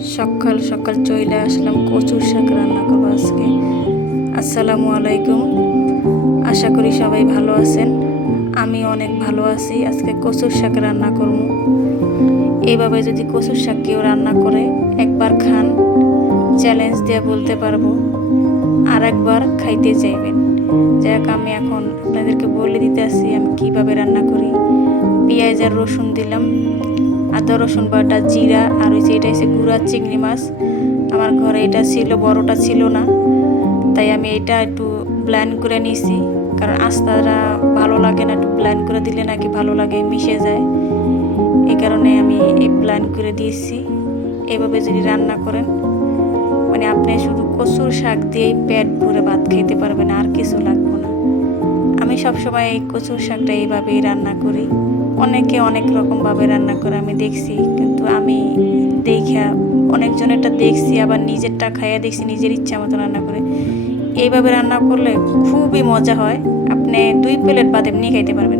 সকাল সকাল চলে আসলাম কচুর শাক রান্না করবো আজকে। আসসালামু আলাইকুম, আশা করি সবাই ভালো আছেন। আমি অনেক ভালো আছি। আজকে কচুর শাক রান্না করব। এইভাবে যদি কচুর শাক কেউ রান্না করে একবার খান, চ্যালেঞ্জ দিয়ে বলতে পারবো আর একবার খাইতে চাইবেন। যাক, আমি এখন আপনাদেরকে বলে দিতে আসি আমি কিভাবে রান্না করি। পেঁয়াজ আর রসুন দিলাম, আদা রসুন বাটা, জিরা, আর হচ্ছে এটা হচ্ছে গুঁড়া চিংড়ি মাছ। আমার ঘরে এটা ছিল, বড়টা ছিল না, তাই আমি এটা একটু ব্লেন্ড করে নিয়েছি। কারণ আস্তাটা ভালো লাগে না, একটু ব্লেন্ড করে দিলে নাকি ভালো লাগে, মিশে যায়। এই কারণে আমি এই ব্লেন্ড করে দিয়েছি। এভাবে যদি রান্না করেন, মানে আপনি শুধু কচুর শাক দিয়েই পেট ভরে ভাত খেতে পারবেন, আর কিছু লাগবে না। আমি সবসময় এই কচুর শাকটা এইভাবেই রান্না করি। অনেকে অনেক রকমভাবে রান্না করে আমি দেখছি, কিন্তু আমি দেখা অনেকজনেরটা দেখছি, আবার নিজেরটা খাইয়া দেখছি, নিজের ইচ্ছা মতো রান্না করে। এইভাবে রান্না করলে খুবই মজা হয়। আপনি 2 প্লেট ভাত এমনি খাইতে পারবেন।